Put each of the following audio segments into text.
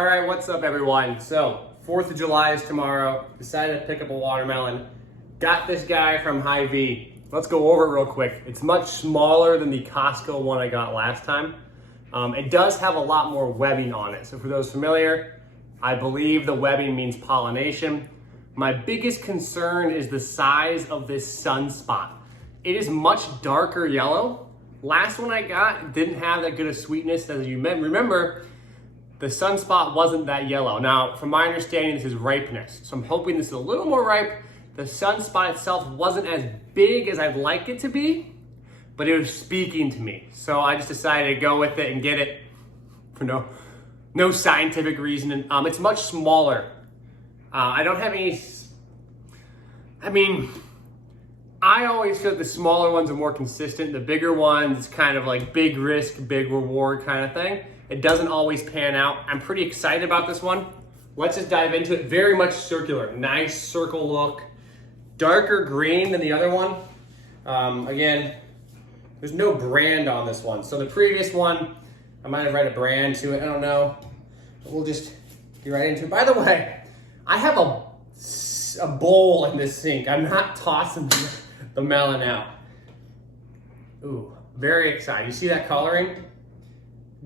All right, what's up everyone? So, 4th of July is tomorrow. Decided to pick up a watermelon. Got this guy from Hy-Vee. Let's go over it real quick. It's much smaller than the Costco one I got last time. It does have a lot more webbing on it. So for those familiar, I believe the webbing means pollination. My biggest concern is the size of this sunspot. It is much darker yellow. Last one I got didn't have that good of sweetness as you remember. The sunspot wasn't that yellow. Now, from my understanding, this is ripeness. So I'm hoping this is a little more ripe. The sunspot itself wasn't as big as I'd like it to be, but it was speaking to me. So I just decided to go with it and get it for no scientific reason. And it's much smaller. I don't have any, I always feel like the smaller ones are more consistent. The bigger ones, it's kind of like big risk, big reward kind of thing. It doesn't always pan out. I'm pretty excited about this one. Let's just dive into it. Very much circular, nice circle look. Darker green than the other one. Again, there's no brand on this one. So the previous one, I might have read a brand to it, I don't know. But we'll just get right into it. By the way, I have a bowl in this sink. I'm not tossing the melon out. Ooh, very excited. You see that coloring?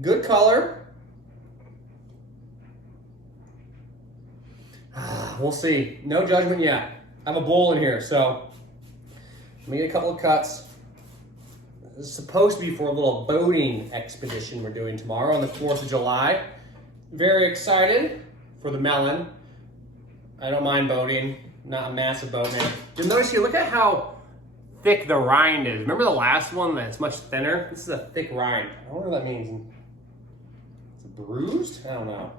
Good color. We'll see. No judgment yet. I have a bowl in here, so let me get a couple of cuts. This is supposed to be for a little boating expedition we're doing tomorrow on the 4th of July. Very excited for the melon. I don't mind boating. Not a massive boat man. You'll notice here, look at how thick the rind is. Remember the last one that's much thinner? This is a thick rind. I wonder what that means. Bruised? I don't know.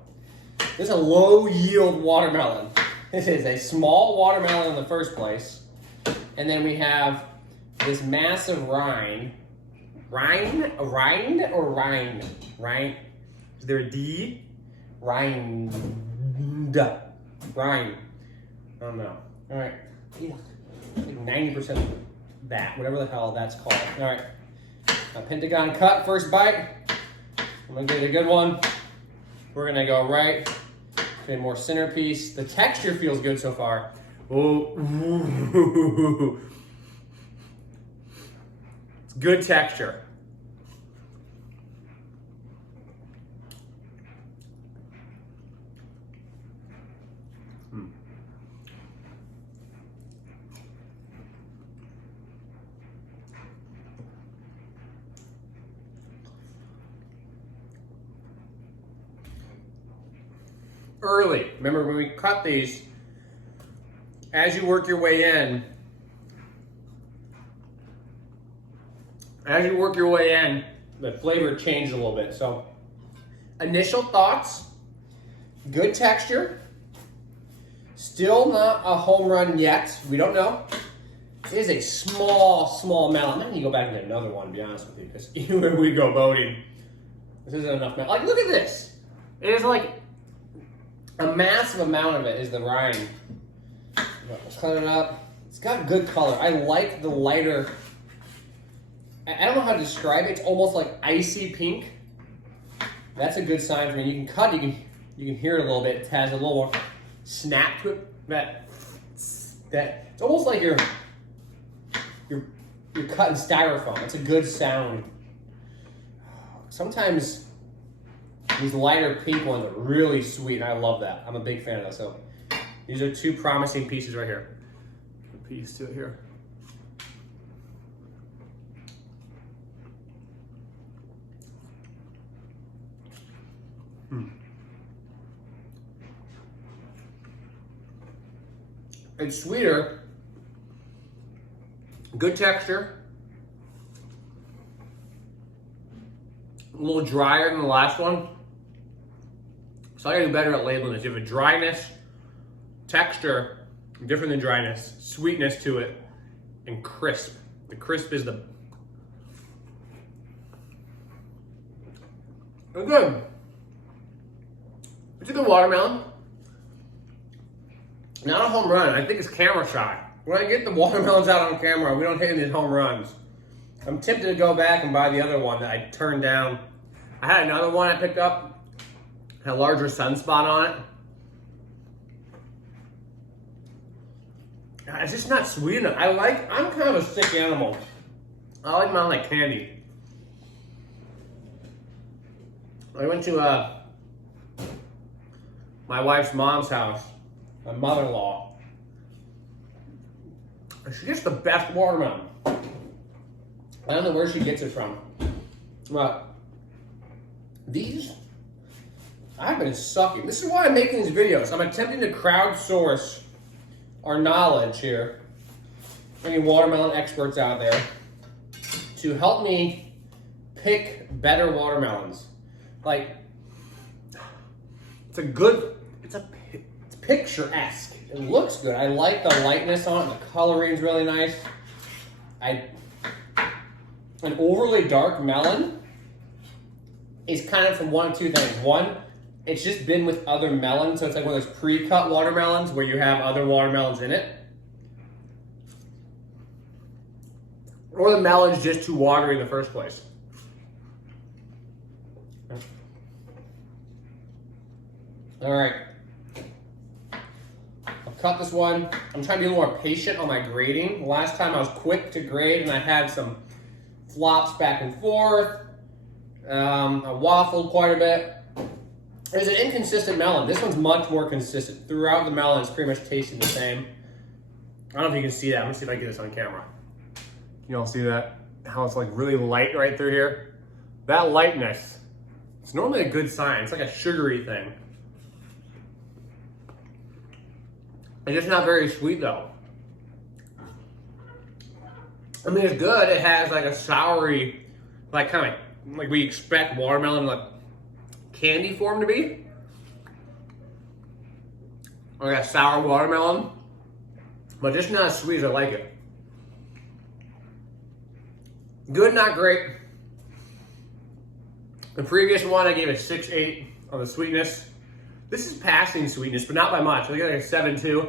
This is a low yield watermelon. This is a small watermelon in the first place. And then we have this massive rind. Rind? A rind or rind? Rind? Is there a D? Rind. Rind. I don't know. All right. Yeah. Like 90% of that, whatever the hell that's called. All right. A pentagon cut, first bite. I'm gonna get a good one. We're gonna go right to a more centerpiece. The texture feels good so far. Oh, it's good texture. Early. Remember when we cut these, as you work your way in, the flavor changes a little bit. So, initial thoughts, good texture, still not a home run yet. We don't know. It is a small melon. I need to go back and get another one, to be honest with you, because even when we go boating, this isn't enough melon. Like, look at this. It is like a massive amount of it is the rind. Let's cut it up. It's got good color. I like the lighter. I don't know how to describe it. It's almost like icy pink. That's a good sign for me. You can cut. You can hear it a little bit. It has a little more snap to it. That it's almost like you're cutting styrofoam. It's a good sound. Sometimes these lighter pink ones are really sweet, and I love that. I'm a big fan of those. So these are two promising pieces right here. A piece to it here. It's sweeter, good texture, a little drier than the last one. So I gotta do better at labeling this. You have a dryness, texture, different than dryness, sweetness to it, and crisp. The crisp is the... It's good. It's a good watermelon. Not a home run. I think it's camera shy. When I get the watermelons out on camera, we don't hit these home runs. I'm tempted to go back and buy the other one that I turned down. I had another one I picked up. a larger sunspot on it. It's just not sweet enough. I'm kind of a sick animal. I like mine like candy. I went to my wife's mom's house, my mother-in-law. She gets the best watermelon. I don't know where she gets it from. But these, I've been sucking. This is why I'm making these videos. I'm attempting to crowdsource our knowledge here, any watermelon experts out there, to help me pick better watermelons. Like, it's picturesque. It looks good. I like the lightness on it. The coloring's really nice. An overly dark melon is kind of from one of two things. One, it's just been with other melons, so it's like one of those pre-cut watermelons where you have other watermelons in it. Or the melon's just too watery in the first place. All right. I'll cut this one. I'm trying to be a little more patient on my grading. Last time I was quick to grade and I had some flops back and forth. I waffled quite a bit. It's an inconsistent melon. This one's much more consistent. Throughout the melon, it's pretty much tasting the same. I don't know if you can see that. I'm gonna see if I can get this on camera. You all see that? How it's like really light right through here? That lightness, it's normally a good sign. It's like a sugary thing. It's just not very sweet though. I mean, it's good. It has like a soury, like kind of like we expect watermelon like candy form to be. Like a sour watermelon, but just not as sweet as I like it. Good, not great. The previous one I gave it 6.8 on the sweetness. This is passing sweetness, but not by much. I got like a 7.2.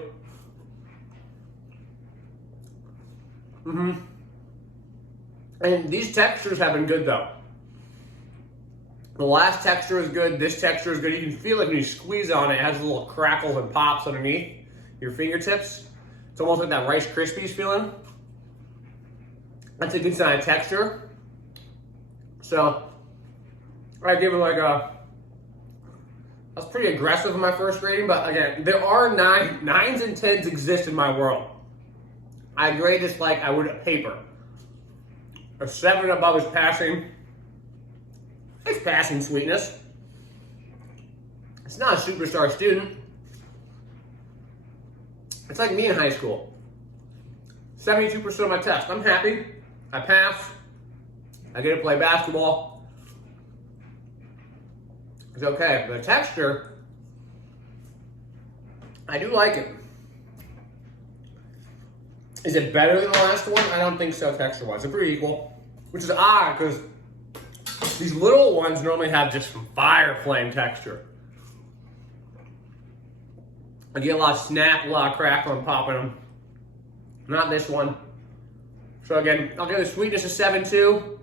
And these textures have been good though. The last texture is good. This texture is good. You can feel it when you squeeze on it. It has little crackles and pops underneath your fingertips. It's almost like that Rice Krispies feeling. That's a good sign of texture. So I give it like a, I was pretty aggressive in my first grading, but again, there are nines and tens exist in my world. I grade this like I would a paper. A 7 above is passing. It's passing sweetness. It's not a superstar student. It's like me in high school. 72% of my test. I'm happy. I pass. I get to play basketball. It's okay. The texture, I do like it. Is it better than the last one? I don't think so texture-wise. They're pretty equal, which is odd because these little ones normally have just some fire flame texture. I get a lot of snap, a lot of crackle and pop in them. Not this one. So again, I'll give the sweetness a 7.2.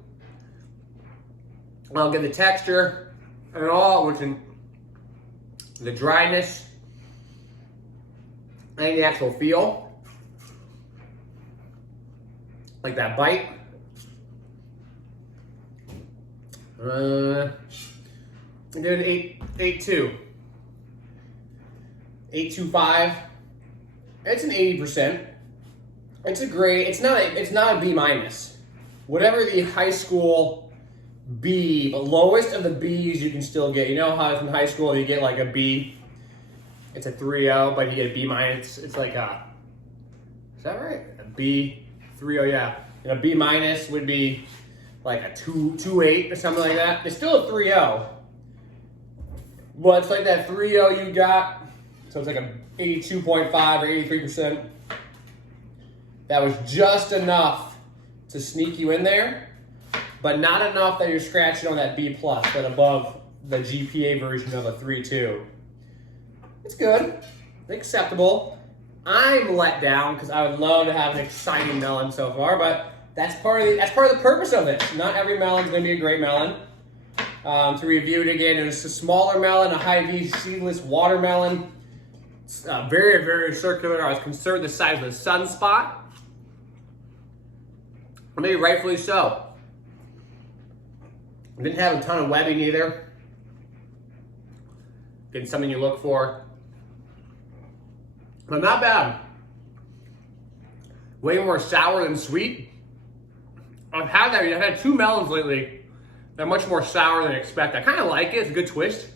I'll give the texture and all, which in the dryness and the actual feel. Like that bite. I'm doing 8.2. 8.25. It's an 80%. It's a grade. It's not a B minus. Whatever the high school B, the lowest of the B's you can still get. You know how from high school you get like a B, it's a 3.0, but you get a B minus. It's like a, is that right? A B, 3.0, yeah. And a B minus would be like a 2.8 or something like that. It's still a 3.0, but it's like that 3.0 you got. So it's like a 82.5 or 83%. That was just enough to sneak you in there, but not enough that you're scratching on that B plus, but above the GPA version of a 3.2. It's good, acceptable. I'm let down because I would love to have an exciting melon so far, but that's part of the purpose of it. Not every melon's going to be a great melon. to review it again. It's a smaller melon, a Hy-Vee seedless watermelon. It's very, very circular. I was concerned with the size of the sunspot. Maybe rightfully so. Didn't have a ton of webbing either. Getting something you look for. But not bad. Way more sour than sweet. I've had 2 melons lately that are much more sour than I expect. I kind of like it. It's a good twist.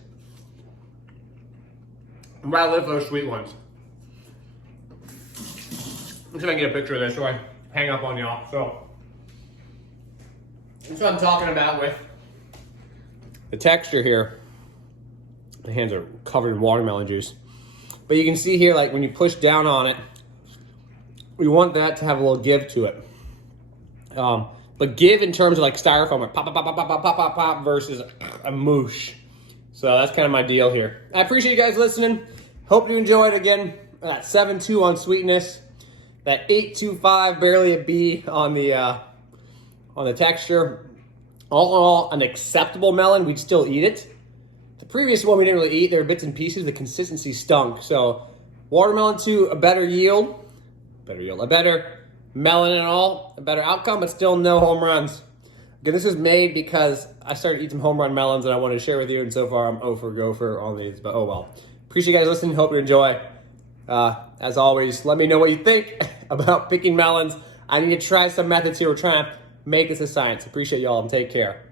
But I live for those sweet ones. Let's see if I can get a picture of this so I hang up on y'all. So, that's what I'm talking about with the texture here. My hands are covered in watermelon juice. But you can see here, like when you push down on it, we want that to have a little give to it. But give in terms of like styrofoam, like pop, pop, pop, pop, pop, pop, pop, pop, versus a moosh. So that's kind of my deal here. I appreciate you guys listening. Hope you enjoyed again. That 7.2 on sweetness, that 8.25, barely a B on the texture. All in all, an acceptable melon. We'd still eat it. The previous one we didn't really eat. There were bits and pieces. The consistency stunk. So watermelon 2, a better yield, a better melon and all, a better outcome, but still no home runs. Again, this is made because I started eating some home run melons and I wanted to share with you, and so far I'm 0 for gopher on these, but oh well. Appreciate you guys listening. Hope you enjoy. As always, let me know what you think about picking melons. I need to try some methods here. We're trying to make this a science. Appreciate y'all and take care.